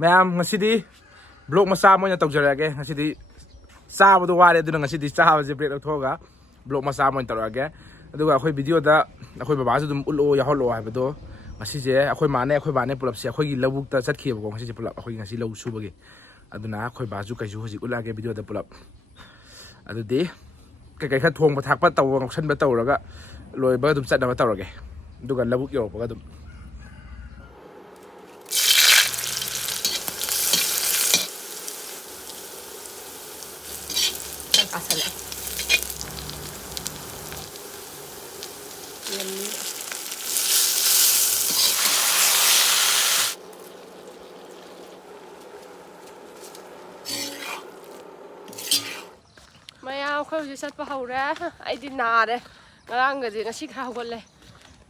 ꯃꯌꯥꯝ ꯉꯁꯤꯗꯤ ꯕ꯭ꯂꯣꯛ ꯃꯆꯥ ꯑꯃ ꯑꯣꯏꯅ ꯇꯧꯖꯔꯛꯑꯒꯦ ꯉꯁꯤꯗꯤ ꯆꯥꯕꯗꯣ ꯋꯥꯔꯦ ꯑꯗꯨꯅ ꯉꯁꯤꯗꯤ ꯆꯥꯕꯁꯦ ꯕ꯭ꯔꯦꯛ ꯂꯧꯊꯣꯛꯑꯒ ꯕ꯭ꯂꯣꯛ ꯃꯆꯥ ꯑꯃ ꯑꯣꯏꯅ ꯇꯧꯔꯛꯑꯒꯦ ꯑꯗꯨꯒ ꯑꯩꯈꯣꯏ ꯚꯤꯗꯤꯑꯣꯗ ꯑꯩꯈꯣꯏ ꯕꯕꯥꯁꯨ ꯑꯗꯨꯝ ꯎꯠꯂꯛꯑꯣ ꯌꯥꯎꯍꯜꯂꯛꯑꯣ ꯍꯥꯏꯕꯗꯣ ꯉꯁꯤꯁꯦ ꯑꯩꯈꯣꯏ ꯃꯥꯅꯦ ꯄꯨꯂꯞꯁꯦ ꯑꯩꯈꯣꯏꯒꯤ ꯂꯧꯕꯨꯛꯇ ꯆꯠꯈꯤꯑꯕꯀꯣ ꯉꯁꯤꯁꯦ ꯄꯨꯂꯞ ꯑꯩꯈꯣꯏꯒꯤ ꯉꯁꯤ ꯂꯧ ꯁꯨꯕꯒꯤ ꯑꯗꯨꯅ ꯑꯩꯈꯣꯏ ꯕꯥꯁꯨ ꯀꯩꯁꯨ ꯍꯧꯖꯤꯛ ꯎꯠꯂꯛꯑꯒꯦ ꯚꯤꯗꯤꯑꯣꯗ ꯄꯨꯂꯞ ꯑꯗꯨꯗꯤ ꯀꯩꯀꯩ ꯈꯔ ꯊꯣꯡꯕ ꯊꯥꯛꯄ ꯇꯧꯕ ꯉꯧꯁꯟꯕ ꯇꯧꯔꯒ ꯂꯣꯏꯕ ꯑꯗꯨꯝ ꯆꯠꯅꯕ ꯇꯧꯔꯒꯦ ꯑꯗꯨꯒ ꯂꯧꯕꯨꯛ ꯌꯧꯔꯛꯄꯒ ꯑꯗꯨꯝ ꯃꯌꯥꯝ ꯑꯩꯈꯣꯏ ꯍꯧꯖꯤꯛ ꯆꯠꯄ ꯍꯧꯔꯦ ꯑꯩꯗꯤ ꯅꯥꯔꯦ ꯉꯔꯥꯡꯒꯗꯤ ꯉꯁꯤ ꯈꯔ ꯍꯧꯒꯠꯂꯦ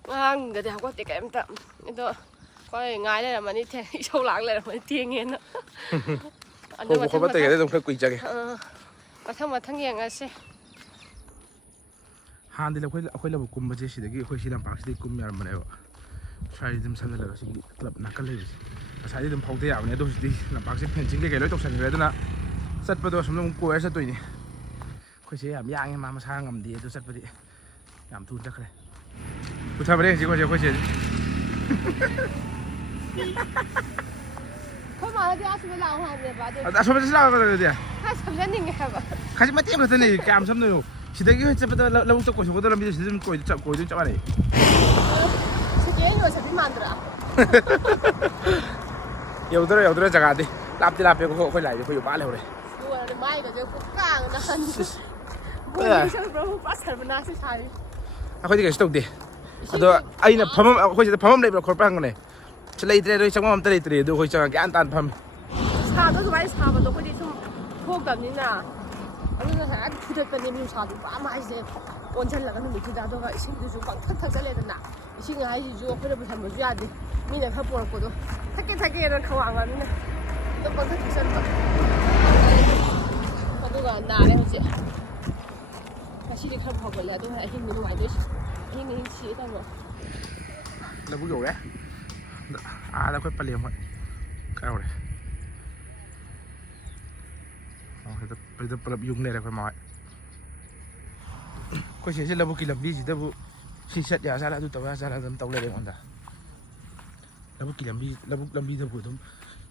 ꯉꯔꯥꯡꯒꯗꯤ ꯍꯧꯒꯠꯇꯦ ꯀꯩꯝꯇ ꯑꯗꯣ ꯍꯣꯏ ꯉꯥꯏ ꯂꯩꯔꯝꯃꯅꯤ ꯏꯁꯧ ꯂꯥꯛ ꯂꯩꯔꯝꯃꯅꯤ ꯊꯦꯡꯉꯦꯅ ꯑꯗꯨ ꯊꯣꯡꯕ ꯈꯣꯠꯄ ꯇꯧꯔꯤꯉꯩꯗ ꯑꯗꯨꯝ ꯈꯔ ꯀꯨꯏꯖꯒꯦ ꯃꯊꯪ ꯌꯦꯡꯉꯁꯤ ꯍꯥꯟꯅꯗꯤ ꯑꯩꯈꯣꯏ ꯂꯧꯕꯨꯛ ꯀꯨꯝꯕꯁꯦ ꯁꯤꯗꯒꯤ ꯑꯩꯈꯣꯏ ꯁꯤ ꯂꯝꯄꯥꯛꯁꯤꯗꯒꯤ ꯀꯨꯝ ꯌꯥꯔꯝꯕꯅꯦꯕ ꯁ꯭ꯋꯥꯏꯗ ꯑꯗꯨꯝ ꯁꯝꯖꯜꯂꯒ ꯁꯤꯒꯤ ꯀ꯭ꯂꯕ ꯅꯥꯀꯟ ꯂꯩꯕꯁꯦ ꯉꯁꯥꯏꯗꯤ ꯑꯗꯨꯝ ꯐꯥꯎꯗ ꯌꯥꯕꯅꯦ ꯑꯗꯣ ꯍꯧꯖꯤꯛꯇꯤ ꯂꯝꯄꯥꯛꯁꯦ ꯐꯦꯟꯁꯤꯡ ꯀꯩꯀꯩ ꯂꯣꯏ ꯇꯧꯁꯟꯈ꯭ꯔꯦ ꯑꯗꯨꯅ ꯆꯠꯄꯗꯣ ꯑꯁꯣꯝꯗ ꯑꯃꯨꯛ ꯀꯣꯏꯔ ꯆꯠꯇꯣꯏꯅꯤ ꯑꯩꯈꯣꯏꯁꯦ ꯌꯥꯝ ꯌꯥꯡꯉꯦ ꯃꯥ ꯃꯁꯥ ꯉꯝꯗꯦ ꯑꯗꯨ ꯆꯠꯄꯗꯤ ꯌꯥꯝ ꯊꯨꯅ ꯆꯠꯈ꯭ꯔꯦ ꯄꯨꯊꯕꯅꯦ ꯍꯧꯖꯤꯛ ꯑꯩꯈꯣꯏꯁꯦ ꯑꯩꯈꯣꯏ ꯃꯥꯅꯗꯤ ꯑꯁꯣꯝꯗ ꯂꯥꯛꯑꯣ ꯍꯥꯏꯕꯅꯦꯕ ꯑꯗꯣ ꯑꯁꯣꯝꯗꯁꯨ ꯂꯥꯛꯑꯣ ꯑꯗꯨꯗꯤ ꯈꯔ ꯁꯝꯖꯟꯅꯤꯡꯉꯦ ꯍꯥꯏꯕ ꯈꯖꯤꯛ ꯃꯇꯦꯛ ꯈꯛꯇꯅꯦ ꯀꯌꯥꯝ ꯁꯝꯗꯣꯏꯅꯣ ꯁꯤꯗꯒꯤ ꯍꯣꯏ ꯆꯠꯄꯗ ꯂꯧꯕꯨꯛꯇ ꯀꯣꯏꯊꯣꯛꯀꯗꯕ ꯂꯝꯕꯤꯗ ꯁꯤꯗ ꯑꯗꯨꯝ ꯀꯣꯏꯗꯣꯏ ꯆꯞ ꯃꯥꯟꯅꯩ ꯁꯦꯀꯦꯟ ꯌꯣꯟꯆꯠꯄꯤ ꯃꯥꯟꯗ꯭ꯔꯥ ꯌꯧꯗꯣꯔꯦ ꯖꯒꯥꯗꯤ ꯂꯥꯞꯇꯤ ꯂꯥꯞꯄꯦꯀꯣ ꯑꯩꯈꯣꯏ ꯂꯥꯏꯗꯤ ꯑꯩꯈꯣꯏ ꯌꯣꯄꯥ ꯂꯩꯍꯧꯔꯦ ꯂꯣꯏꯔꯦ ꯃꯥꯏꯒꯁꯦ ꯄꯨꯛꯀꯥꯡꯅ ꯕꯣꯜ ꯆꯪꯕ꯭ꯔꯥ ꯄꯨꯔꯥ ꯁꯔꯕꯅꯥꯁꯤ ꯁꯥꯔꯤ ꯑꯩꯈꯣꯏꯗꯤ ꯀꯩꯁꯨ ꯇꯧꯗꯦ ꯑꯗꯣ ꯑꯩꯅ ꯐꯝꯃꯝ ꯑꯩꯈꯣꯏ ꯁꯤꯗ ꯐꯝꯃꯝ ꯂꯩꯕ꯭ꯔꯥ ꯈꯣꯠꯄ꯭ꯔꯥ ꯍꯪꯕꯅꯦ ꯂꯩꯇ꯭ꯔꯦ ꯑꯗꯨ ꯆꯪꯐꯝ ꯑꯝꯇ ꯂꯩꯇ꯭ꯔꯦ ꯑꯗꯨ ꯑꯩꯈꯣꯏ ꯆꯪꯉ ꯒ꯭ꯌꯥꯟ ꯇꯥꯅ ꯐꯝꯃꯤ ꯁꯥꯗꯣ ꯁꯨꯃꯥꯏꯅ ꯁꯥꯕꯗꯣ ꯑꯩꯈꯣꯏꯗꯤ ꯁꯨꯝ ꯊꯣꯛꯇꯕꯅꯤꯅ ꯑꯗꯨꯅ ꯉꯁꯥꯏ ꯐꯨꯗꯠꯄꯅꯦ ꯅꯨꯡꯁꯥꯗꯨ ꯄꯨꯔꯥ ꯃꯥꯏꯁꯦ ꯑꯣꯟꯁꯤꯜꯂꯒ ꯅꯨꯃꯤꯠꯇꯨꯗ ꯑꯗꯨꯒ ꯏꯁꯤꯡꯗꯨꯁꯨ ꯄꯪꯊꯛ ꯊꯛꯆꯜꯂꯦꯗꯅ ꯏꯁꯤꯡ ꯍꯥꯏꯁꯤꯁꯨ ꯑꯩꯈꯣꯏꯅ ꯄꯨꯁꯟꯕꯁꯨ ꯌꯥꯗꯦ ꯃꯤꯅ ꯈꯔ ꯄꯣꯔꯛꯄꯗꯣ ꯊꯛꯀꯦꯅ ꯈꯧꯔꯥꯡꯉꯕꯅꯤꯅ ꯑꯗꯨꯝ ꯄꯪꯊꯛ ꯊꯛꯆꯟꯕ ꯑꯗꯨꯒ ꯅꯥꯔꯦ ꯍꯧꯖꯤꯛ ꯉꯁꯤꯗꯤ ꯈꯔ ꯐꯒꯠꯂꯦ ꯑꯗꯨꯒ ꯑꯍꯤꯡꯗꯤ ꯅꯨꯡꯉꯥꯏꯗꯣꯏꯁꯤ ꯑꯍꯤꯡ ꯁꯤꯒꯦ ꯇꯧꯕ ꯂꯧꯕꯨꯛ ꯌꯧꯔꯦ ꯑꯥꯗ ꯑꯩꯈꯣꯏ ꯄꯂꯦꯝ ꯍꯣꯏ ꯈꯔ ꯌꯧꯔꯦ ꯁꯤꯗ ꯄꯨꯂꯞ ꯌꯨꯡ ꯂꯩꯔꯦ ꯑꯩꯈꯣꯏ ꯃꯥꯍꯣꯏ ꯑꯩꯈꯣꯏ ꯁꯤꯁꯦ ꯂꯧꯕꯨꯛꯀꯤ ꯂꯝꯕꯤꯁꯤꯗꯕꯨ ꯁꯤ ꯆꯠ ꯌꯥꯖꯥꯠꯂ ꯑꯗꯨ ꯇꯧ ꯌꯥꯖꯥꯠꯂ ꯑꯗꯨꯝ ꯇꯧ ꯂꯩꯔꯦ ꯑꯩꯉꯣꯟꯗ ꯂꯧꯕꯨꯛ ꯂꯝꯕꯤꯗꯕꯨ ꯑꯗꯨꯝ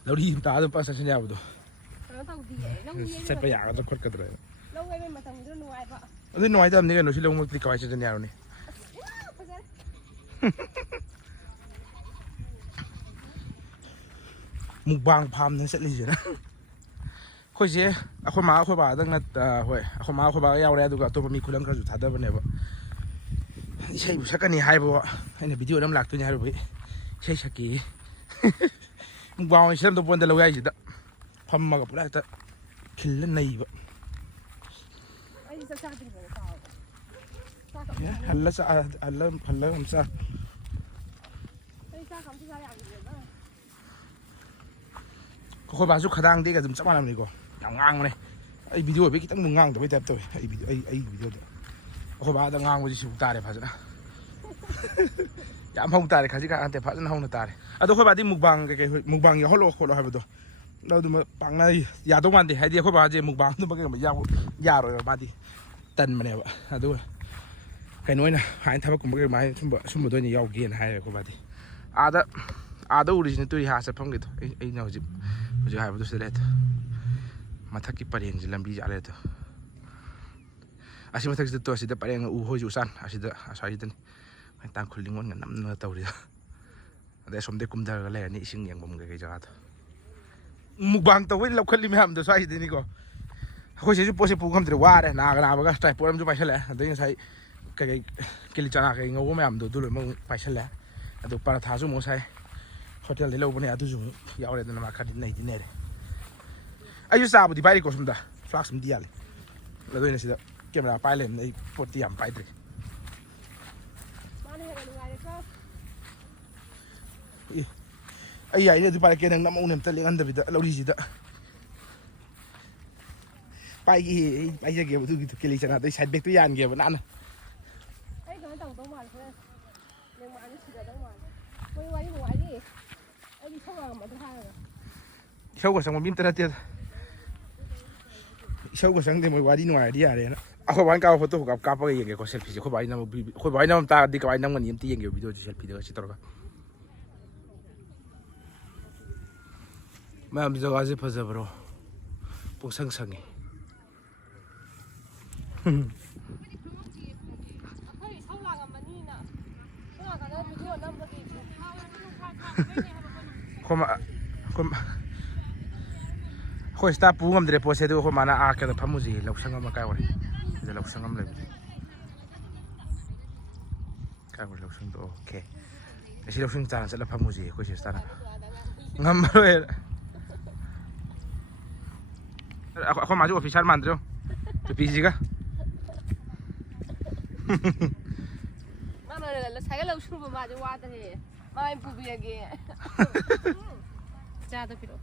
ꯂꯧꯔꯤ ꯑꯗꯨꯝ ꯇꯥ ꯑꯗꯨꯝ ꯄꯥꯁ ꯆꯠꯁꯤꯟ ꯌꯥꯕꯗꯣ ꯀꯩꯅꯣ ꯇꯧꯗꯤꯌꯦ ꯂꯧ ꯌꯩꯕ ꯆꯠꯄ ꯌꯥꯒꯗ꯭ꯔꯥ ꯈꯣꯠꯀꯗ꯭ꯔꯥ ꯂꯧ ꯌꯩꯕ ꯃꯇꯝꯗꯨꯗ ꯅꯨꯡꯉꯥꯏꯕ ꯑꯗꯨ ꯅꯨꯡꯉꯥꯏꯇꯕꯅꯤ ꯀꯩꯅꯣ ꯁꯤ ꯂꯧꯃꯛꯇꯤ ꯀꯃꯥꯏꯅ ꯆꯠꯆꯟ ꯌꯥꯔꯣꯅꯤ ꯐꯖꯔꯦ ꯃꯨꯛꯕꯥꯡ ꯐꯥꯝꯅ ꯆꯠꯂꯤꯁꯤꯅ ꯑꯩꯈꯣꯏꯁꯦ ꯑꯩꯈꯣꯏ ꯃꯥ ꯑꯩꯈꯣꯏ ꯕꯥꯗꯪ ꯍꯣꯏ ꯑꯩꯈꯣꯏ ꯃꯥ ꯑꯩꯈꯣꯏ ꯕꯥꯒ ꯌꯥꯎꯔꯦ ꯑꯗꯨꯒ ꯑꯇꯣꯞꯄ ꯃꯤ ꯈꯨꯂꯪ ꯈꯔꯁꯨ ꯊꯥꯗꯕꯅꯦꯕ ꯏꯁꯩꯕꯨ ꯁꯛꯀꯅꯤ ꯍꯥꯏꯕ ꯑꯩꯅ ꯚꯤꯗꯤꯑꯣ ꯑꯃ ꯂꯥꯛꯇꯣꯏꯅꯤ ꯍꯥꯏꯔꯨꯕꯒꯤ ꯏꯁꯩ ꯁꯛꯀꯤ ꯃꯨꯛꯕꯥꯡ ꯑꯣꯏꯅ ꯁꯤꯜꯂꯝꯗꯧ ꯄꯣꯟꯗ ꯂꯧ ꯌꯥꯏꯁꯤꯗ ꯐꯝꯃꯒ ꯄꯨꯔꯥ ꯍꯦꯛꯇ ꯈꯤꯜꯂ ꯅꯩꯕ ꯑꯩꯗꯤ ꯆꯥꯛ ꯆꯥꯗ꯭ꯔꯤꯕꯅꯦ ꯀꯥꯎꯔꯕ ꯍꯜꯂ ꯑꯃꯨꯛ ꯆꯥ ꯑꯩ ꯆꯥꯛ ꯑꯝꯇ ꯆꯥ ꯌꯥꯈꯤꯗ꯭ꯔꯦꯗ ꯑꯩꯈꯣꯏ ꯕꯥꯁꯨ ꯈꯗꯥꯡꯗꯩꯒ ꯑꯗꯨꯝ ꯆꯞ ꯃꯥꯟꯅꯕꯅꯤꯀꯣ ꯌꯥꯝ ꯉꯥꯡꯕꯅꯦ ꯑꯩ ꯚꯤꯗꯤꯑꯣ ꯑꯣꯏꯕꯩ ꯈꯤꯇꯪ ꯉꯥꯡꯗꯕꯩ ꯇꯥꯏꯞ ꯇꯧꯋꯦ ꯑꯩꯒꯤ ꯚꯤꯗꯤꯑꯣꯗ ꯑꯩꯈꯣꯏ ꯕꯥꯗ ꯉꯥꯡꯕꯁꯤ ꯁꯤꯕꯨ ꯇꯥꯔꯦ ꯐꯖꯅ ꯌꯥꯝ ꯍꯧꯅ ꯇꯥꯔꯦ ꯈꯖꯤꯛ ꯈꯔ ꯅꯠꯇꯦ ꯐꯖꯅ ꯍꯧꯅ ꯇꯥꯔꯦ ꯑꯗꯣ ꯑꯩꯈꯣꯏ ꯕꯥꯗꯤ ꯃꯨꯛꯕꯥꯡ ꯀꯩꯀꯩ ꯍꯣꯏ ꯃꯨꯛꯕꯥꯡ ꯌꯥꯎꯍꯜꯂꯣ ꯈꯣꯠꯂꯣ ꯍꯥꯏꯕꯗꯣ ꯑꯗꯨꯃ ꯄꯥꯛꯅ ꯌꯥꯗꯧ ꯃꯥꯟꯗꯦ ꯍꯥꯏꯗꯤ ꯑꯩꯈꯣꯏ ꯕꯥꯁꯦ ꯃꯨꯛꯕꯥꯡꯒꯨꯝꯕ ꯀꯩꯒꯨꯝꯕ ꯌꯥꯔꯣꯏꯕ ꯃꯥꯗꯤ ꯇꯟꯕꯅꯦꯕ ꯑꯗꯨꯒ ꯀꯩꯅꯣ ꯑꯣꯏꯅ ꯍꯥꯏꯅ ꯊꯕꯛꯀꯨꯝꯕ ꯀꯩꯒꯨꯝꯕ ꯁꯨꯝꯕꯗ ꯑꯣꯏꯅ ꯌꯥꯎꯒꯦꯅ ꯍꯥꯏꯔꯦ ꯑꯩꯈꯣꯏ ꯕꯥꯗꯤ ꯑꯥꯗ ꯎꯔꯤꯁꯤꯅ ꯇꯨꯔꯤ ꯍꯥ ꯆꯠꯐꯝꯒꯤꯗꯣ ꯑꯩꯅ ꯍꯧꯖꯤꯛ ꯍꯥꯏꯕꯗꯨ ꯁꯤꯗ ꯂꯩꯗꯣ ꯃꯊꯛꯀꯤ ꯄꯔꯦꯡꯁꯦ ꯂꯝꯕꯤ ꯆꯠꯂꯦꯗꯣ ꯑꯁꯤ ꯃꯊꯛꯁꯤꯗ ꯇꯣ ꯑꯁꯤꯗ ꯄꯔꯦꯡ ꯎ ꯍꯣꯏꯁꯨ ꯎꯆꯥꯟ ꯑꯁ꯭ꯋꯥꯏꯁꯤꯗꯅꯤ ꯇꯥꯡꯈꯨꯜ ꯂꯤꯡꯉꯣꯟꯒ ꯅꯝꯅ ꯇꯧꯔꯤꯗꯣ ꯑꯗꯩ ꯑꯁꯣꯝꯗꯩ ꯀꯨꯝꯊꯔꯒ ꯂꯩꯔꯅꯤ ꯏꯁꯤꯡ ꯌꯦꯡꯐꯝ ꯀꯩꯀꯩ ꯖꯒꯥꯗꯣ ꯃꯨꯛꯕꯥꯡ ꯇꯧꯕꯩ ꯂꯧꯈꯠꯂꯤ ꯃꯌꯥꯝꯗꯣ ꯁ꯭ꯋꯥꯏꯁꯤꯗꯅꯤꯀꯣ ꯑꯩꯈꯣꯏ ꯁꯤꯁꯨ ꯄꯣꯠꯁꯦ ꯄꯨ ꯉꯝꯗ꯭ꯔꯦ ꯋꯥꯔꯦ ꯅꯥꯕꯒ ꯇ꯭ꯔꯥꯏꯄꯣꯠ ꯑꯃꯁꯨ ꯄꯥꯏꯁꯜꯂꯛꯑꯦ ꯑꯗꯩ ꯉꯁꯥꯏ ꯀꯩꯀꯩ ꯀꯤꯂꯤ ꯆꯅꯥ ꯀꯩ ꯉꯧꯕ ꯃꯌꯥꯝꯗꯣ ꯑꯗꯨ ꯂꯣꯏꯅꯃꯛ ꯄꯥꯏꯁꯜꯂꯦ ꯑꯗꯨ ꯄꯔꯥꯊꯥꯁꯨ ꯑꯃꯨꯛ ꯉꯁꯥꯏ ꯍꯣꯇꯦꯜꯗꯩ ꯂꯧꯕꯅꯦ ꯑꯗꯨꯁꯨ ꯌꯥꯎꯔꯦꯗꯅ ꯃꯥ ꯈꯔꯗꯤ ꯅꯩꯗꯤ ꯅꯩꯔꯦ ꯑꯩꯁꯨ ꯆꯥꯕꯨꯗꯤ ꯄꯥꯏꯔꯤꯀꯣ ꯁꯣꯝꯗ ꯐ꯭ꯂꯥꯛꯁ ꯑꯃꯗꯤ ꯌꯥꯜꯂꯤ ꯑꯗꯨ ꯑꯩꯅ ꯁꯤꯗ ꯀꯦꯃꯦꯔꯥ ꯄꯥꯏ ꯂꯩꯕꯅꯤꯅ ꯑꯩ ꯄꯣꯠꯇꯤ ꯌꯥꯝ ꯄꯥꯏꯗ꯭ꯔꯤ ꯑꯩ ꯌꯥꯏꯅꯦ ꯑꯗꯨ ꯄꯥꯏꯔꯛꯀꯦ ꯅꯪ ꯅꯃꯧꯅꯦ ꯑꯝꯇ ꯂꯦꯡꯍꯟꯗꯕꯤꯗ ꯂꯧꯔꯤꯁꯤꯗ ꯄꯥꯏꯒꯦ ꯑꯩ ꯄꯥꯏꯖꯒꯦꯕ ꯑꯗꯨꯒꯤꯗꯣ ꯀꯦꯂꯤ ꯆꯅꯥꯗꯣ ꯑꯩ ꯁꯥꯏꯠ ꯕꯦꯛꯇꯣ ꯌꯥꯟꯒꯦꯕ ꯅꯥꯟꯅ ꯑꯩ ꯀꯩꯅꯣ ꯇꯧꯗꯧ ꯃꯥꯜꯂꯦ ꯂꯦꯡꯃꯥꯟꯁꯦ ꯁꯤꯔꯗꯧ ꯃꯥꯜꯂꯦ ꯃꯣꯏ ꯋꯥꯔꯤ ꯅꯨꯡꯉꯥꯏꯔꯤ ꯑꯩꯗꯤ ꯏꯁꯧ ꯂꯥꯡꯉꯝꯃꯗ꯭ꯔꯥ ꯍꯥꯏꯔꯒ Isau sang mim tara tia. Isau sang de moi wadi nuai dia re na. Ako wan ka photo ka pa yenge ko selfie ko bai na ko bai na ta di ka bai na ngani yem ti yenge video selfie de si tor ka. Ma am jaga je phaja bro. Pung sang sangi. Khoi sta pu ngam dre pose do khomana a ka phamu ji lausang ma ka wari je lausang am le ka wari lausang do okay si lausang cha sa la phamu ji khoi sta na ngam ro ako ma ju official man dro to pi ji ga ma la sa ga lausang ba ma ju wa da he ma pu bi ge cha da piro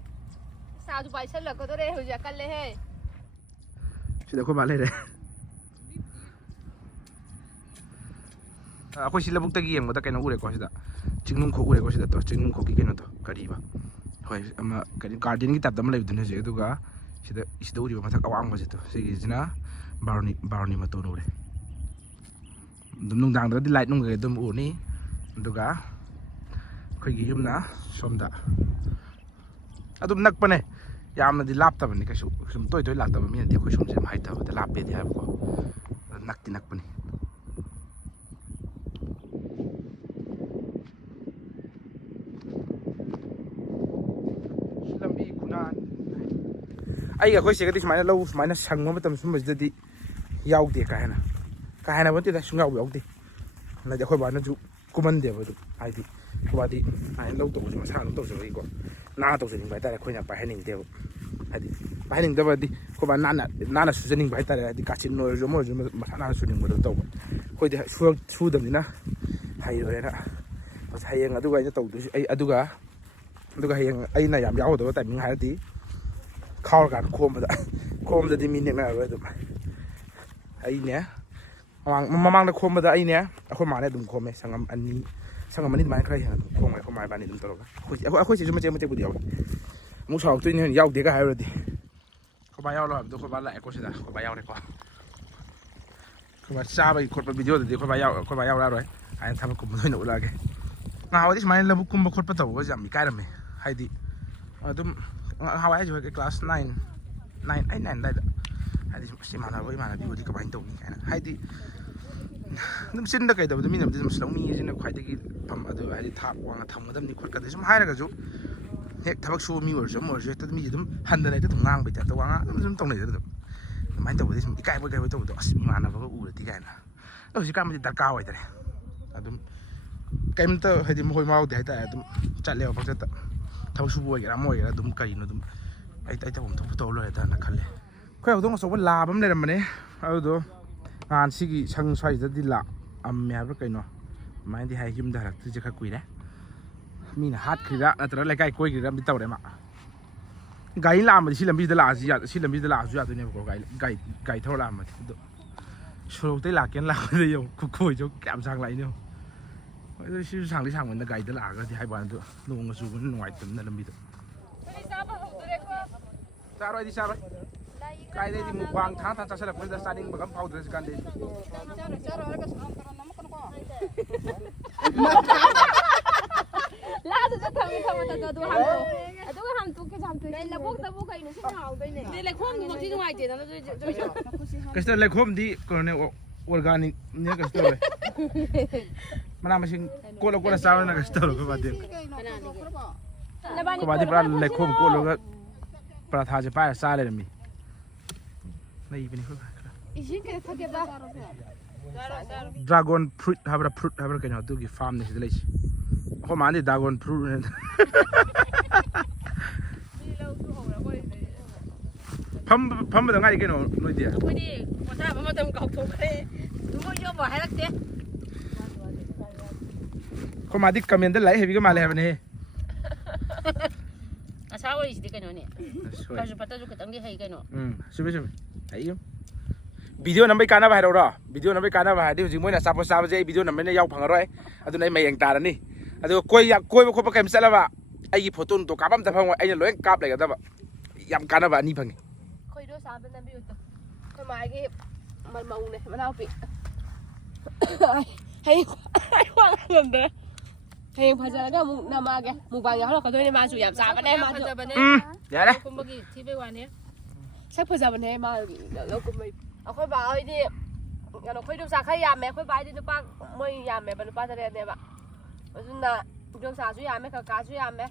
sao tụi bay sẽ là có tới đây hồi giờ canh lên he. Chị đã có bạn lên đây. Aku sih Labuk tagi yang mata kena ure kau sida. Cingnung kau ure kau sida tu, cingnung kau kiki nanti kariba. Hoi, ama garden kita tak mulai dunia je itu ga. Sida uri mata kawang macam itu. Segi jena baroni mata ure. Dum nung dang dah di light nung ke dum uni. Itu ga. Kau gigi na somda. Adum nak pa ne yamna di lap ta bani ka sum toy lap ta mi di ko sum sem hai ta da lap be di ha ko nak ti nak pa ni lambi kunan ai ga khoi se ga di smaina lo smaina sang ma tam sum ba di yaw de ka hana ba ti da sung yaw di na ja khoi ba na ju kuman de ba du ai di ko ba di ai lo to ma sa lo to se ko na to se ning bai ta khoi na pa hening de hadi pa hening da ba di ko ba na su se ning bai ta di ka chin no jo mo jo ma na su ning mo to khoi de su dam ni na hai re na ba hayeng adu ga nya to du ai adu ga hayeng ai na yam yaw do ta ming hai di khawr ga khom da di min ne na ba du ai ne mamang da khom da ai ne ko ma ne dum khom me sangam ani sangam ani mai khai ha khom mai ko mai ba ni dum to ga khoi si ju ma che bu di yaw mu sau tu ni yaw de ga hai ro di ko ba yaw lo do ko ba la ko si da ko ba yaw re ko ba sa ba ko ba video di ko ba yaw la rồi ai tham ko mo no la ge nga wa di mai la bu kum ba khot pa to ga jam mi kai ra me hai di dum how ai ju class 9 ai 9 da hai di si ma na với ma na bi di ka ba in to ni kai na hai di dum sin da kai da mi na di dum slong mi ji na khwai de pham adu hai di thap wa tham ga dam ni khot ka de sum hai ra ga ju hek thabak su mi or jam or je ta mi dum han da nei ta ngang bai ta wa dum tong nei da dum mai to di sum kai ba to do as mi ma na ba u ti kai na lo si ka ma di dar ka wai da adum kai m ta hai di moi mau de hai ta adum chat le ba ta thau su boi ra moi ra dum kai no dum ai taผมto lo ta na khalle khoi au dong so ba la bam le ram ne au do ngan si gi chang swai da di la am me ha ba kai no mai di hai him da rak tu je kha kui da mi na hat khri ra na tra le kai koi gi ram bi taw re ma gai la ma si lam bi da la si ya si lam bi da la su ya tu ne ko gai thau la ma do so te la ken la de yo ku koi jo kam sang lai ne si sang li sang man da gai da la ga di hai ba do no nga su no ngai tum na lam bi do sa rồi đi sa rồi cái đây thì một vàng tháng tháng sẽ là bây giờ gia đình mà gắm phao được cái gì lá thì rất thơm thơm tôi ham tôi cái ham tôi đây là bốc cái nó sẽ hào đây này đây là khóm một tí ngoài chỉ nó cái này là khóm đi còn này organic nhớ cái này mà làm gì cô là sao này cái này có bao nhiêu có bao nhiêu là khóm cô làประธานจะป้ายซาเลยนะมีนี่เป็นอะไรดราก้อนฟรุตฮาบระกันอยู่ที่ฟาร์มนี่สิเลยเขามาที่ดราก้อนฟรุตเนี่ยพัมมาตรงไหนกันหนูดีอ่ะไม่ดีว่าถ้าพัมมาตรงกับทุกคนทุกคนยอมบอกให้รักเจ๊เขามาที่คอมเมนต์ได้ไหลเฮฟวี่ก็มาเลยวันนี้asawa is di kano ni. Kasi pata jo katang di hay kano. Sube. Hay. Video nambai kana ba ro. Video nambai kana ba di ji moi na sa je video nambai na yaw phang roi. Adu nai mai ang ta ni. Adu koi ba kho pa kem sala ba. ꯑꯩꯒꯤ photo ꯅꯨꯡꯇꯣ ꯀꯥꯞꯄ ꯑꯝꯇ ꯐꯪꯉꯣꯏ ꯑꯩꯅ ꯂꯣꯏ ꯀꯥꯞ ꯂꯩꯒꯗꯕ ꯌꯥꯝ ꯀꯥꯟꯅꯕ ꯑꯅꯤ ꯐꯪꯉꯤ ꯑꯩꯈꯣꯏꯗꯣ ꯁꯥꯕ ꯅꯝꯕꯤꯌꯨꯗꯣ ꯑꯩꯈꯣꯏ ꯃꯥꯒꯤ ꯃꯧꯅꯦ ꯃꯅꯥꯎꯄꯤ ꯍꯌꯦꯡ ꯉꯝꯗ꯭ꯔꯦ ꯍꯌꯦꯡ ꯐꯖꯔꯒ ꯑꯃꯨꯛ ꯅꯝꯃꯛꯑꯒꯦ ꯃꯨꯛꯕꯥꯡ ꯌꯥꯎꯍꯜꯂꯛꯀꯗꯣꯏꯅꯦ ꯃꯥꯁꯨ ꯌꯥꯝ ꯆꯥꯕꯅꯦ ꯃꯥꯁꯨ ꯌꯥꯔꯦ ꯀꯨꯝꯕꯒꯤ ꯊꯤꯕꯩ ꯋꯥꯅꯤ ꯁꯛ ꯐꯖꯕꯅꯦ ꯃꯥ ꯂꯧ ꯀꯨꯝꯕꯩ ꯑꯩꯈꯣꯏ ꯕꯥ ꯍꯣꯏꯗꯤ ꯀꯩꯅꯣ ꯈꯣꯏꯗꯣꯝꯆꯥ ꯈꯔ ꯌꯥꯝꯃꯦ ꯑꯩꯈꯣꯏ ꯕꯥ ꯍꯣꯏꯗꯤ ꯅꯨꯄꯥ ꯃꯣꯏ ꯌꯥꯝꯃꯦꯕ ꯅꯨꯄꯥ 8ꯅꯦꯕ ꯑꯗꯨꯅ ꯏꯗꯣꯝꯆꯥꯁꯨ ꯌꯥꯝꯃꯦ ꯀꯀꯥꯁꯨ ꯌꯥꯝꯃꯦ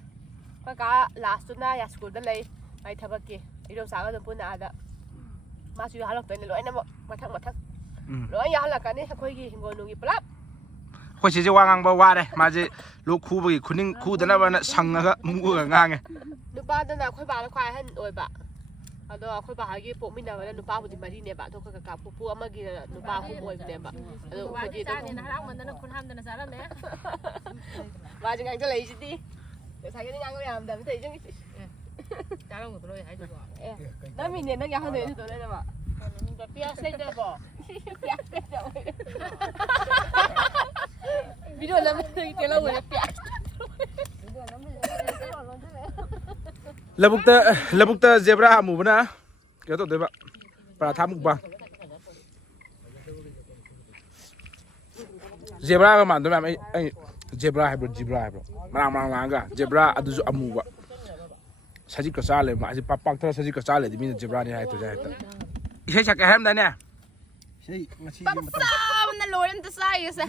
ꯀꯀꯥ ꯂꯥꯁꯇꯨꯅ ꯌꯥꯁꯀꯨꯜꯗ ꯂꯩ ꯃꯥꯏ ꯊꯕꯛꯀꯤ ꯏꯗꯣꯝꯆꯥꯒ ꯑꯗꯨꯝ ꯄꯨꯟꯅ ꯑꯥꯗ ꯃꯥꯁꯨ ꯌꯥꯎꯍꯜꯂꯛꯇꯣꯏꯅꯦ ꯂꯣꯏꯅꯃꯛ ꯃꯊꯪ ꯂꯣꯏ ꯌꯥꯎꯍꯜꯂꯛꯀꯅꯤ ꯑꯩꯈꯣꯏꯒꯤ ꯍꯤꯡꯒꯣꯜ ꯅꯨꯡꯒꯤ ꯄꯨꯂꯞ ꯑꯩꯈꯣꯏ ꯁꯤꯁꯦ ꯋꯥ ꯉꯥꯡꯕ ꯋꯥꯔꯦ ꯃꯥꯁꯦ ꯂꯣꯛ ꯈꯨꯕꯒꯤ ꯈꯨꯅꯤꯡ ꯈꯨꯗꯅꯕꯅ ꯁꯪꯉꯒ ꯃꯨꯛꯑꯒ ꯉꯥꯡꯉꯦ ꯅꯨꯄꯥꯗꯅ ꯑꯩꯈꯣꯏ ꯕꯥꯅ ꯈ꯭ꯋꯥꯏ ꯑꯍꯟ ꯑꯣꯏꯕ ꯑꯗꯣ ꯑꯩꯈꯣꯏ ꯕꯥꯒꯤ ꯄꯣꯛꯃꯤꯟꯅꯕꯅ ꯅꯨꯄꯥꯕꯨꯗꯤ 4ꯅꯦꯕ ꯑꯗꯣ ꯑꯩꯈꯣꯏ ꯀꯀꯥ ꯄꯨꯄꯨ ꯑꯃꯒꯤ ꯅꯨꯄꯥ 3 ꯑꯣꯏꯕꯅꯦꯕ ꯑꯗꯣ ꯑꯩꯈꯣꯏꯗꯤ ꯆꯥꯅꯦꯅ ꯍꯔꯥꯎꯃꯟꯗꯅ ꯈꯨꯠ ꯍꯥꯝꯗꯅ ꯆꯥꯔꯝꯃꯦ ꯃꯥꯁꯦ ꯉꯥꯡꯖꯜꯂꯛꯏꯁꯤꯗꯤ ꯉꯁꯥꯏꯒꯤꯗꯤ ꯉꯥꯡꯕ ꯌꯥꯔꯝꯗꯕꯅꯤ ꯇꯧꯔꯤꯁꯦ ꯆꯥꯔꯝꯒꯗ꯭ꯔꯣ ꯍꯥꯏꯗꯨꯕꯣ ꯅꯪꯃꯤꯅꯦ ꯅꯪ ꯌꯥꯎꯍꯟꯗꯣꯏꯅꯦ ꯂꯣꯏꯅꯃꯛ ꯄꯤꯌꯥꯁ ꯂꯩꯇ꯭ꯔꯕꯣ ꯄꯤꯌꯥꯁ ꯂꯩꯇ꯭ꯔꯕꯣ ꯚꯤꯗꯤꯑꯣ ꯅꯝꯕꯗꯒꯤ ꯇꯦꯜꯍꯧꯕꯅꯦ ꯄꯤꯌꯥꯁ ꯂꯧꯕꯨꯛꯇ ꯖꯦꯕ꯭ꯔꯥ ꯑꯃꯨꯕꯅ ꯀꯩꯅꯣ ꯇꯧꯗꯣꯏꯕ ꯄꯔꯥꯊꯥ ꯃꯨꯛꯕꯥꯡ ꯖꯦꯕ꯭ꯔꯥꯒ ꯃꯥꯟꯗꯣꯏ ꯃꯌꯥꯝ ꯑꯩ ꯖꯦꯕ꯭ꯔꯥ ꯍꯥꯏꯕ꯭ꯔꯣ ꯖꯤꯕ꯭ꯔꯥ ꯍꯥꯏꯕ꯭ꯔꯣ ꯃꯔꯥꯡ ꯂꯥꯡꯉꯒ ꯖꯦꯕ꯭ꯔꯥ ꯑꯗꯨꯁꯨ ꯑꯃꯨꯕ ꯁꯖꯤꯛꯀ ꯆꯥ ꯂꯩꯕ ꯃꯥꯁꯦ ꯄꯥꯛꯊꯔ ꯁꯖꯤꯛꯀ ꯆꯥ ꯂꯩꯗꯤ ꯃꯤꯅ ꯖꯦꯕ꯭ꯔꯥꯅꯤ ꯍꯥꯏꯗꯣꯏꯁꯦ ꯍꯦꯛꯇ ꯏꯁꯩ ꯁꯛꯀꯦ ꯍꯥꯏꯔꯝꯗꯥꯏꯅꯦ ꯏꯁꯩ ꯉꯁꯤꯒꯤ ꯃꯇꯝ ꯆꯥꯕꯅ ꯂꯣꯏꯔꯦ ꯑꯝꯇ ꯆꯥꯏꯒꯦꯁꯦ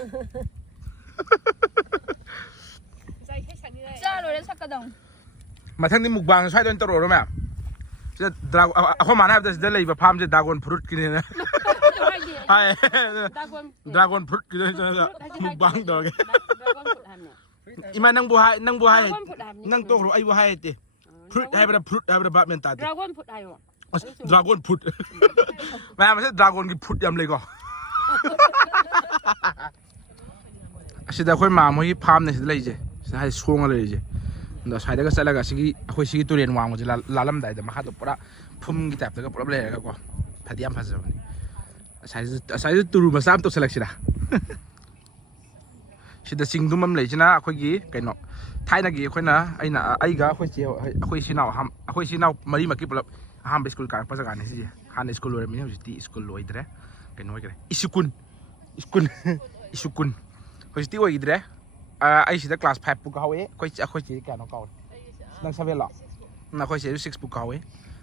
ꯆꯥ ꯂꯣꯏꯔꯦ ꯁꯛꯀꯗꯧ ꯃꯊꯪꯗꯤ ꯃꯨꯛꯕꯥꯡ ꯁ꯭ꯋꯥꯏꯗ ꯑꯣꯏꯅ ꯇꯧꯔꯛꯑꯣꯔꯣ ꯃꯌꯥꯝ ꯁꯤꯗ ꯑꯩꯈꯣꯏ ꯃꯥꯅ ꯍꯥꯏꯕꯗ ꯁꯤꯗ ꯂꯩꯕ ꯐꯥꯔꯝꯁꯦ ꯗ꯭ꯔꯥꯒꯣꯟ ꯐ꯭ꯔꯨꯠꯀꯤꯅꯦꯅ ꯍꯥꯏ ꯗ꯭ꯔꯥꯒꯣꯟ ꯐ꯭ꯔꯨꯠꯀꯤꯗ ꯃꯨꯛꯕꯥꯡ ꯇꯧꯔꯒꯦ ꯏꯃꯥ ꯅꯪꯕꯨ ꯍꯥꯏ ꯅꯪ ꯇꯣꯛꯈ꯭ꯔꯣ ꯑꯩꯕꯨ ꯍꯥꯏꯇꯦ ꯐ꯭ꯔꯨꯠ ꯍꯥꯏꯕ꯭ꯔꯥ ꯚꯥꯞ ꯃꯦꯟ ꯇꯥꯗꯦ ꯗ꯭ꯔꯥꯒꯣꯟ ꯐ꯭ꯔꯨꯠ ꯍꯥꯏꯌꯣ ꯗ꯭ꯔꯥꯒꯣꯟ ꯐ꯭ꯔꯨꯠ ꯃꯌꯥꯝ ꯑꯁꯤ ꯗ꯭ꯔꯥꯒꯣꯟꯒꯤ ꯐ꯭ꯔꯨꯠ ꯌꯥꯝ ꯂꯩꯀꯣ ꯑꯁꯤꯗ ꯑꯩꯈꯣꯏ ꯃꯥꯃꯣꯏꯒꯤ ꯐꯥꯔꯝꯅꯦ ꯁꯤꯗ ꯂꯩꯔꯤꯁꯦ ꯁꯤꯗ ꯍꯥꯏꯗꯤ ꯁꯣꯡꯉ ꯂꯩꯔꯤꯁꯦ ꯑꯗꯣ ꯁ꯭ꯋꯥꯏꯗꯒ ꯆꯠꯂꯒ ꯑꯩꯈꯣꯏ ꯁꯤꯒꯤ ꯇꯨꯔꯦꯟ ꯋꯥꯡꯕꯁꯦ ꯂꯥꯜꯂꯝꯗꯥꯏꯗ ꯃꯈꯥꯗꯣ ꯄꯨꯔꯥ ꯐꯨꯝꯒꯤ ꯇꯥꯏꯞꯇꯒ ꯄꯨꯂꯞ ꯂꯩꯔꯒꯀꯣ ꯐꯗꯤ ꯌꯥꯝ ꯐꯖꯕꯅꯤ ꯑꯁꯥꯏꯗ ꯇꯨꯔꯨ ꯃꯆꯥ ꯑꯃ ꯇꯧꯁꯜꯂꯛꯁꯤꯔꯥ ꯁꯤꯗ ꯆꯤꯡꯗꯨꯝ ꯑꯃ ꯂꯩꯁꯤꯅ ꯑꯩꯈꯣꯏꯒꯤ ꯀꯩꯅꯣ ꯊꯥꯏꯅꯒꯤ ꯑꯩꯒ ꯑꯩꯈꯣꯏ ꯏꯆꯤꯜ ꯏꯅꯥꯎ ꯃꯔꯤꯃꯛꯀꯤ ꯄꯨꯂꯞ ꯑꯍꯥꯟꯕ ꯁ꯭ꯀꯨꯜ ꯀꯥꯔꯛꯄ ꯖꯒꯥꯅꯤ ꯁꯤꯁꯦ ꯍꯥꯟꯅ ꯁ꯭ꯀꯨꯜ ꯑꯣꯏꯔꯝꯃꯤꯅꯤ ꯍꯧꯖꯤꯛꯇꯤ ꯁ꯭ꯀꯨꯜ ꯑꯣꯏꯗ꯭ꯔꯦ ꯀꯩꯅꯣ ꯑꯣꯏꯈ꯭ꯔꯦ ꯏꯁꯨꯀꯨꯟ ꯍꯧꯖꯤꯛꯇꯤ ꯑꯣꯏꯈꯤꯗ꯭ꯔꯦ ꯑꯩ ꯁꯤꯗ ꯀ꯭ꯂꯥꯁ 5 ꯄꯨ ꯀꯥꯎꯋꯦ ꯑꯩꯈꯣꯏ ꯆꯦ ꯀꯌꯥꯅꯣ ꯀꯥꯎꯋꯦ ꯅꯪ 7 ꯂꯣ ꯑꯩꯈꯣꯏ ꯆꯦꯁꯨ 6 ꯄꯨ ꯀꯥꯎꯋꯦ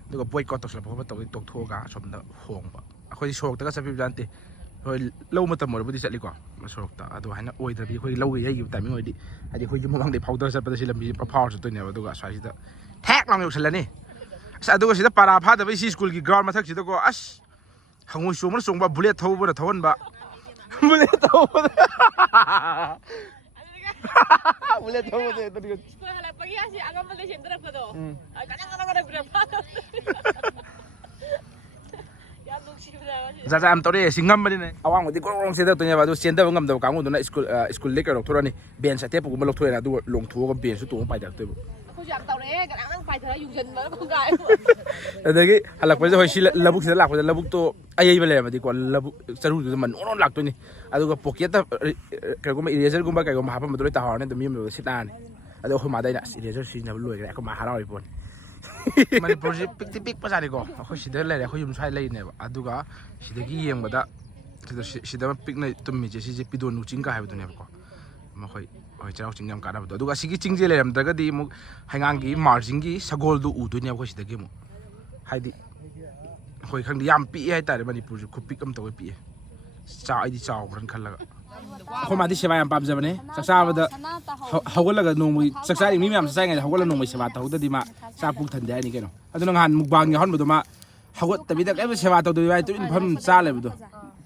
ꯑꯗꯨꯒ ꯕꯣꯏꯀꯣꯠ ꯇꯧꯁꯜꯂꯛꯄ ꯈꯣꯠꯄ ꯇꯧꯕꯗꯤ ꯇꯣꯛꯊꯣꯛꯑꯒ ꯑꯁꯣꯝꯗ ꯍꯣꯡꯕ ꯑꯩꯈꯣꯏꯗꯤ ꯁꯣꯔꯣꯛꯇꯒ ꯆꯠꯄꯤꯕ ꯅꯠꯇꯦ ꯍꯣꯏ ꯂꯧ ꯃꯇꯝ ꯑꯣꯏꯔꯕꯨꯗꯤ ꯆꯠꯂꯤꯀꯣ ꯁꯣꯔꯣꯛꯇ ꯑꯗꯨꯃꯥꯏꯅ ꯑꯣꯏꯗ꯭ꯔꯗꯤ ꯑꯩꯈꯣꯏ ꯂꯧꯒ ꯌꯩꯈꯤꯕ ꯇꯥꯏꯃꯤꯡ ꯑꯣꯏꯔꯗꯤ ꯍꯥꯏꯗꯤ ꯑꯩꯈꯣꯏ ꯌꯨꯝ ꯃꯃꯥꯡꯗꯩ ꯐꯥꯎꯗꯔ ꯆꯠꯄꯗ ꯁꯤ ꯂꯝꯕꯤꯁꯦ ꯐꯥꯎꯔ ꯆꯠꯇꯣꯏꯅꯦꯕ ꯑꯗꯨꯒ ꯁ꯭ꯋꯥꯏꯁꯤꯗ ꯊꯦꯛ ꯂꯥꯎꯅ ꯌꯧꯁꯜꯂꯅꯤ ꯑꯁ ꯑꯗꯨꯒ ꯁꯤꯗ ꯄꯔꯥ ꯐꯥꯗꯕꯩ ꯁꯤ ꯁ꯭ꯀꯨꯜꯒꯤ ꯒ꯭ꯔꯥꯎꯟ ꯃꯊꯛꯁꯤꯗꯀꯣ ꯑꯁ ꯍꯪꯉꯣꯏ ꯆꯣꯡꯕ ꯕꯨꯂꯦꯠ ꯊꯧꯕꯅ ꯊꯧꯍꯟꯕ ꯕꯨꯂꯦꯠ ꯊꯧꯕꯗ ꯕꯨꯂꯦꯠ ꯊꯧꯕꯗ ꯁ꯭ꯀꯨꯜ ꯍꯜꯂꯛꯄꯒꯤ ꯑꯁꯤ ꯑꯉꯝꯕꯗ ꯆꯦꯟꯊꯔꯛꯄꯗꯣ ꯌꯥꯝ ꯅꯨꯡꯁꯤꯕꯅꯦ ꯖꯥꯠ ꯌꯥꯝ ꯇꯧꯔꯛꯑꯦ ꯁꯤ ꯉꯝꯕꯅꯤꯅꯦ ꯑꯋꯥꯡꯕꯗꯤ ꯒ꯭ꯔꯣꯡ ꯆꯦꯟꯊꯔꯛꯇꯣꯏꯅꯦꯕ ꯑꯗꯨ ꯆꯦꯟꯊꯕ ꯉꯝꯗꯕ ꯀꯥꯡꯕꯨꯗꯨꯅ ꯁ꯭ꯀꯨꯜꯗꯩ ꯀꯩꯅꯣ ꯂꯧꯊꯣꯔꯛꯑꯅꯤ ꯕꯦꯟꯁ ꯑꯇꯦꯞꯄꯒꯨꯝꯕ ꯂꯧꯊꯣꯛꯑꯅꯤ ꯑꯗꯨꯒ ꯂꯣꯡꯊꯣꯛꯑꯒ ꯕꯦꯟꯁꯁꯨ ꯇꯣꯡꯉ ꯄꯥꯏꯊꯔꯛꯇꯣꯏꯕ ꯑꯩꯈꯣꯏꯁꯨ ꯌꯥꯝ ꯇꯧꯔꯛꯑꯦ ꯀꯅꯥ ꯄꯥꯏꯊꯔ ꯌꯨꯡꯁꯤꯟꯕꯅ ꯈꯣꯡꯒꯥꯏ ꯑꯗꯒꯤ ꯍꯜꯂꯛꯄꯁꯤꯗ ꯍꯣꯏ ꯁꯤ ꯂꯧꯕꯨꯛꯁꯤꯗ ꯂꯥꯛꯄꯗ ꯂꯧꯕꯨꯛꯇꯣ ꯑꯌꯩꯕ ꯂꯩꯔꯝꯃꯗꯤꯀꯣ ꯂꯧꯕꯨꯛ ꯆꯔꯨꯗꯨꯗ ꯃꯅꯣꯟ ꯂꯥꯛꯇꯣꯏꯅꯤ ꯑꯗꯨꯒ ꯄꯣꯀꯦꯠꯇ ꯀꯩꯒꯨꯝꯕ ꯏꯔꯦꯖꯔꯒꯨꯝꯕ ꯀꯩꯒꯨꯝꯕ ꯍꯥꯞꯄꯝꯕꯗꯣ ꯂꯣꯏ ꯇꯥꯍꯧꯔꯅꯤ ꯑꯗꯨꯝ ꯌꯨꯝꯗ ꯁꯤꯠꯅꯔꯅꯤ ꯑꯗꯣ ꯑꯩꯈꯣꯏ ꯃꯥꯗ ꯑꯩꯅ ꯏꯔꯦꯖꯔ ꯁꯤꯖꯤꯟꯅꯕ ꯂꯣꯏꯈ꯭ꯔꯦ ꯑꯩꯈꯣꯏ ꯃꯥ ꯍꯔꯥꯎꯔꯤ ꯄꯣꯠꯅꯤ ꯃꯅꯤꯄꯨꯔꯁꯤ ꯄꯤꯛꯇꯤ ꯄꯤꯛꯄꯖꯥꯠꯅꯤꯀꯣ ꯑꯩꯈꯣꯏ ꯁꯤꯗ ꯂꯩꯔꯦ ꯑꯩꯈꯣꯏ ꯌꯨꯝ ꯁ꯭ꯋꯥꯏ ꯂꯩꯔꯤꯅꯦꯕ ꯑꯗꯨꯒ ꯁꯤꯗꯒꯤ ꯌꯦꯡꯕꯗ ꯁꯤꯗ ꯄꯤꯛꯅ ꯇꯨꯝꯃꯤꯁꯦ ꯁꯤꯁꯦ ꯄꯤꯗꯣꯟꯅꯨ ꯆꯤꯡꯒ ꯍꯥꯏꯕꯗꯨꯅꯦꯕꯀꯣ ꯃꯈꯣꯏ ꯍꯣꯏ ꯆꯩꯔꯥꯎ ꯆꯤꯡ ꯌꯥꯝ ꯀꯥꯟꯅꯕꯗꯣ ꯑꯗꯨꯒ ꯑꯁꯤꯒꯤ ꯆꯤꯡꯁꯦ ꯂꯩꯔꯝꯗ꯭ꯔꯒꯗꯤ ꯑꯃꯨꯛ ꯍꯩꯉꯥꯡꯒꯤ ꯃꯥꯔꯖꯤꯡꯒꯤ ꯁꯒꯣꯜꯗꯨ ꯎꯗꯣꯏꯅꯦꯕ ꯑꯩꯈꯣꯏ ꯁꯤꯗꯒꯤ ꯑꯃꯨꯛ ꯍꯥꯏꯗꯤ ꯑꯩꯈꯣꯏ ꯈꯪꯗꯦ ꯌꯥꯝ ꯄꯤꯛꯑꯦ ꯍꯥꯏꯇꯥꯔꯦ ꯃꯅꯤꯄꯨꯔꯁꯦ ꯈꯨꯄꯤꯛ ꯑꯃ ꯇꯧꯋꯦ ꯄꯤꯛꯑꯦ ꯑꯩꯗꯤ ꯆꯥꯎꯕ꯭ꯔꯅ ꯈꯜꯂꯒ ꯑꯩꯈꯣꯏ ꯃꯥꯗꯤ ꯁꯦꯕꯥ ꯌꯥꯝ ꯄꯥꯝꯖꯕꯅꯦ ꯆꯥꯛ ꯆꯥꯕꯗ ꯍꯧꯒꯠꯂꯒ ꯅꯣꯡꯃꯒꯤ ꯆꯥꯛ ꯆꯥꯔꯤ ꯃꯤ ꯃꯌꯥꯝ ꯆꯥꯛ ꯍꯧꯒꯠꯂꯒ ꯅꯣꯡꯃꯒꯤ ꯁꯦꯕꯥ ꯇꯧꯍꯧꯗ꯭ꯔꯗꯤ ꯃꯥ ꯆꯥꯛ ꯄꯨꯛ ꯊꯟꯗꯦ ꯍꯥꯏꯅꯤ ꯀꯩꯅꯣ ꯑꯗꯨꯅ ꯅꯍꯥꯟ ꯃꯨꯛꯕꯥꯡ ꯌꯥꯎꯍꯟꯕꯗꯣ ꯃꯥ ꯍꯧꯒꯠꯇꯕꯤꯗ ꯀꯔꯤꯝꯇ ꯁꯦꯕꯥ ꯇꯧꯗꯕꯤ ꯇꯨꯃꯤꯟ ꯐꯝ ꯆꯥ ꯂꯩꯕꯗꯣ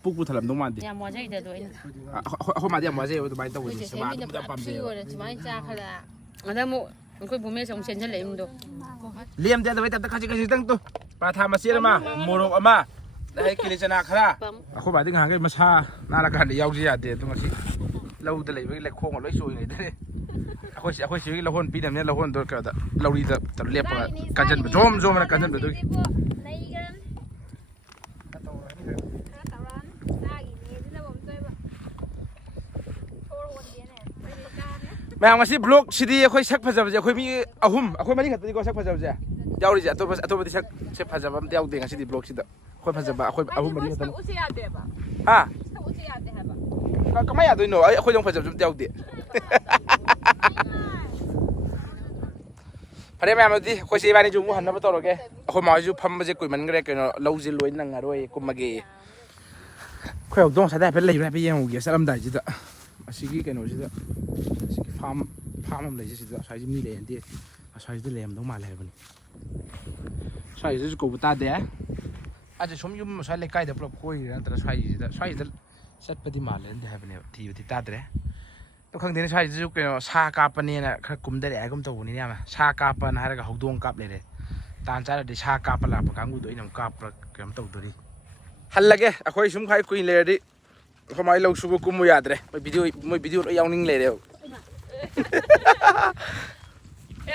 ꯄꯨꯛꯄꯨ ꯊꯜꯂꯝꯗꯧ ꯃꯥꯟꯗꯦ ꯌꯥꯝ ꯋꯥꯖꯩꯗ ꯑꯗꯣ ꯑꯩꯅ ꯑꯩꯈꯣꯏ ꯃꯥꯗꯤ ꯌꯥꯝ ꯋꯥꯖꯩꯑꯕ ꯑꯗꯨꯃꯥꯏꯅ ꯇꯧꯕꯁꯦ ꯁꯦꯕꯥ ꯑꯗꯨꯝ ꯌꯥꯝ ꯄꯥꯝꯖꯩꯑꯕ ꯁꯨꯃꯥꯏꯅ ꯆꯥꯈꯠꯂ ꯑꯗ ꯑꯃꯨꯛ ꯑꯩꯈꯣꯏ ꯚꯨꯃꯦꯁ ꯑꯃꯨꯛ ꯆꯦꯟꯁꯤꯜꯂꯛꯏꯕꯗꯣ ꯂꯦꯝꯗꯦ ꯑꯗꯨꯕꯩ ꯇꯥꯏꯞꯇ ꯈꯖꯤꯛꯇꯪ ꯇꯨ ꯄꯔꯥꯊꯥ ꯃꯆꯦꯠ ꯑꯃ ꯃꯣꯔꯣꯛ ꯑꯃ ꯑꯗꯩ ꯀꯤꯂꯤ ꯆꯅꯥ ꯈꯔ ꯑꯩꯈꯣꯏ ꯕꯥꯗꯤ ꯉꯍꯥꯟꯈꯩ ꯃꯁꯥ ꯅꯥꯔꯀꯥꯟꯗ ꯌꯥꯎꯖ ꯌꯥꯗꯦ ꯑꯗꯣ ꯉꯁꯤ ꯂꯧꯗ ꯂꯩꯕꯒꯤ ꯂꯩꯈꯣꯡꯒ ꯂꯣꯏ ꯆꯣꯏꯉꯩꯗꯅꯦ ꯑꯩꯈꯣꯏ ꯁꯤꯒꯤ ꯂꯧꯍꯣꯟ ꯄꯤꯗꯕꯅꯤꯅ ꯂꯧꯍꯣꯟꯗꯣ ꯀꯩꯅꯣꯗ ꯂꯧꯔꯤꯗ ꯂꯦꯞꯄꯒ ꯀꯥꯟꯁꯤꯟꯕ ꯖꯣꯝꯅ ꯀꯥꯟꯁꯤꯟꯕꯗꯨꯒꯤ ꯃꯌꯥꯝ ꯉꯁꯤ ꯕ꯭ꯂꯣꯛꯁꯤꯗꯤ ꯑꯩꯈꯣꯏ ꯁꯛ ꯐꯖꯕꯁꯦ ꯑꯩꯈꯣꯏ ꯃꯤ ꯑꯩꯈꯣꯏ ꯃꯔꯤ ꯈꯛꯇꯅꯤꯀꯣ ꯁꯛ ꯐꯖꯕꯁꯦ ꯌꯥꯎꯔꯤꯁꯦ ꯑꯇꯣꯞꯄꯗꯤ ꯁꯛ ꯐꯖꯕ ꯑꯝꯇ ꯌꯥꯎꯗꯦ ꯉꯁꯤꯗꯤ ꯕ꯭ꯂꯣꯛꯁꯤꯗ ꯑꯩꯈꯣꯏ ꯐꯖꯕ ꯑꯩꯈꯣꯏ ꯑꯍꯨꯝ ꯃꯔꯤ ꯈꯛꯇꯅꯤ ꯎꯁꯦ ꯌꯥꯗꯦꯕ ꯍꯥ ꯎꯁꯦ ꯌꯥꯗꯦ ꯍꯥꯏꯕ ꯀꯃꯥꯏꯅ ꯌꯥꯗꯣꯏꯅꯣ ꯑꯩꯈꯣꯏꯗꯧ ꯐꯖꯕꯁꯨ ꯑꯝꯇ ꯌꯥꯎꯗꯦ ꯐꯔꯦ ꯃꯌꯥꯝ ꯑꯗꯨꯗꯤ ꯑꯩꯈꯣꯏꯁꯦ ꯏꯕꯥꯅꯤꯁꯨ ꯑꯃꯨꯛ ꯍꯟꯅꯕ ꯇꯧꯔꯒꯦ ꯑꯩꯈꯣꯏ ꯃꯥꯍꯣꯏꯁꯨ ꯐꯝꯕꯁꯦ ꯀꯨꯏꯃꯟꯈ꯭ꯔꯦ ꯀꯩꯅꯣ ꯂꯧꯁꯦ ꯂꯣꯏ ꯅꯪꯉꯔꯣꯏ ꯀꯨꯝꯃꯒꯦ ꯑꯩꯈꯣꯏ ꯍꯧꯗꯣꯡ ꯉꯁꯥꯏꯗ ꯍꯥꯏꯐꯦꯠ ꯂꯩꯕ꯭ꯔꯥ ꯍꯥꯏꯐꯦꯠ ꯌꯦꯡꯉꯨꯒꯦ ꯆꯠꯂꯝꯗꯥꯏꯁꯤꯗ ꯑꯁꯤꯒꯤ ꯀꯩꯅꯣꯁꯤꯗ ꯑꯁꯤꯒꯤ ꯐꯥꯝ ꯑꯃ ꯂꯩꯁꯦ ꯁꯤꯗ ꯑꯁ꯭ꯋꯥꯏꯁꯤ ꯃꯤ ꯂꯩꯔꯗꯤ ꯑꯁ꯭ꯋꯥꯏꯁꯤꯗ ꯂꯩꯔꯝꯗꯧ ꯃꯥꯜꯂꯦ ꯍꯥꯏꯕꯅꯤ ꯁ꯭ꯋꯥꯏꯁꯤꯗꯁꯨ ꯀꯧꯕ ꯇꯥꯗꯦ ꯑꯁꯤ ꯁꯨꯝ ꯌꯨꯝ ꯑꯁ꯭ꯋꯥꯏ ꯂꯩꯀꯥꯏꯗ ꯄꯨꯂꯞ ꯀꯣꯏꯔꯤꯔꯥ ꯅꯠꯇ꯭ꯔꯒ ꯁ꯭ꯋꯥꯏꯁꯤꯗ ꯆꯠꯄꯗꯤ ꯃꯥꯜꯂꯦꯅꯗꯤ ꯍꯥꯏꯕꯅꯦꯕ ꯊꯤꯕꯗꯤ ꯇꯥꯗ꯭ꯔꯦ ꯑꯗꯣ ꯈꯪꯗꯦꯅꯦ ꯁ꯭ꯋꯥꯏꯁꯤꯁꯨ ꯀꯩꯅꯣ ꯁꯥ ꯀꯥꯞꯄꯅꯦꯅ ꯈꯔ ꯀꯨꯝꯊꯔꯛꯑꯦ ꯍꯥꯏꯒꯨꯝ ꯇꯧꯕꯅꯤꯅ ꯌꯥꯝꯅ ꯁꯥ ꯀꯥꯞꯄꯅ ꯍꯥꯏꯔꯒ ꯍꯧꯗꯣꯡ ꯀꯥꯞ ꯂꯩꯔꯦ ꯇꯥꯟ ꯆꯥꯔꯗꯤ ꯁꯥ ꯀꯥꯞꯄ ꯂꯥꯛꯄ ꯀꯥꯡꯕꯨꯗꯣ ꯑꯩꯅ ꯑꯃꯨꯛ ꯀꯥꯞꯄ꯭ꯔꯥ ꯀꯩꯅꯣ ꯇꯧꯗꯣꯔꯤ ꯍꯜꯂꯒꯦ ꯑꯩꯈꯣꯏ ꯁꯨꯝ ꯈꯥꯏ ꯀꯨꯏꯅ ꯂꯩꯔꯗꯤ ꯑꯩꯈꯣꯏ ꯃꯥꯏ ꯂꯧ ꯁꯨꯕ ꯀꯨꯝꯃꯨ ꯌꯥꯗ꯭ꯔꯦ ꯃꯣꯏ ꯚꯤꯗꯤꯑꯣ ꯂꯣꯏ ꯌꯥꯎꯅꯤꯡ ꯂꯩꯔꯦꯕ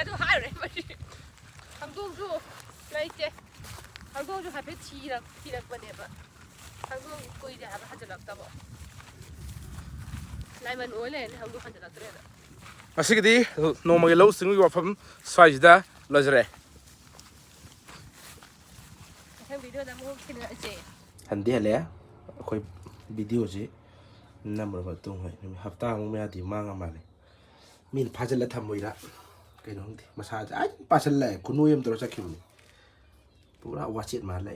ꯑꯗꯨ ꯍꯥꯏꯔꯦ ꯃꯁꯤ ꯍꯧꯗꯣꯡꯁꯨ ꯂꯩꯇꯦ ꯍꯧꯗꯣꯡꯁꯨ ꯍꯥꯏꯐꯦꯠ ꯊꯤꯔꯛꯄꯅꯦꯕ ꯍꯧꯗꯣꯡ ꯀꯨꯏꯔꯦ ꯍꯥꯏꯕ ꯍꯟꯖꯤꯜꯂꯛꯇꯕ ꯂꯥꯏꯃꯟ ꯑꯣꯏ ꯂꯩꯔꯅꯤ ꯍꯧꯗꯣꯡ ꯍꯟꯖꯤꯜꯂꯛꯇ꯭ꯔꯦꯅ ꯉꯁꯤꯒꯤꯗꯤ ꯅꯣꯡꯃꯒꯤ ꯂꯧꯎ ꯁꯤꯡꯎꯒꯤ ꯋꯥꯐꯝ ꯁ꯭ꯋꯥꯏꯁꯤꯗ ꯂꯣꯏꯖꯔꯦ ꯃꯊꯪ ꯚꯤꯗꯤꯑꯣꯗ ꯑꯃꯨꯛ ꯊꯦꯡꯅꯔꯁꯦ ꯍꯟꯗꯤ ꯍꯜꯂꯛꯑꯦ ꯑꯩꯈꯣꯏ ꯚꯤꯗꯤꯑꯣꯁꯤ ꯅꯝꯃꯕ ꯃꯇꯨꯡ ꯍꯣꯏ ꯅꯨꯃꯤꯠ ꯍꯞꯇꯥꯃꯨꯛ ꯃꯌꯥꯗꯤ ꯃꯥꯡꯉ ꯃꯥꯜꯂꯦ ꯃꯤꯅ ꯐꯥꯖꯤꯜꯂ ꯊꯝꯃꯣꯏꯔꯥ ꯀꯩꯅꯣ ꯈꯪꯗꯦ ꯃꯁꯥꯁꯦ ꯑꯩ ꯄꯥꯁꯤꯜꯂꯛꯑꯦ ꯈꯨꯅꯣꯏ ꯑꯃ ꯇꯧꯔ ꯆꯠꯈꯤꯕꯅꯤ ꯄꯨꯔꯥ ꯋꯥꯆꯦꯠ ꯃꯥꯜꯂꯦ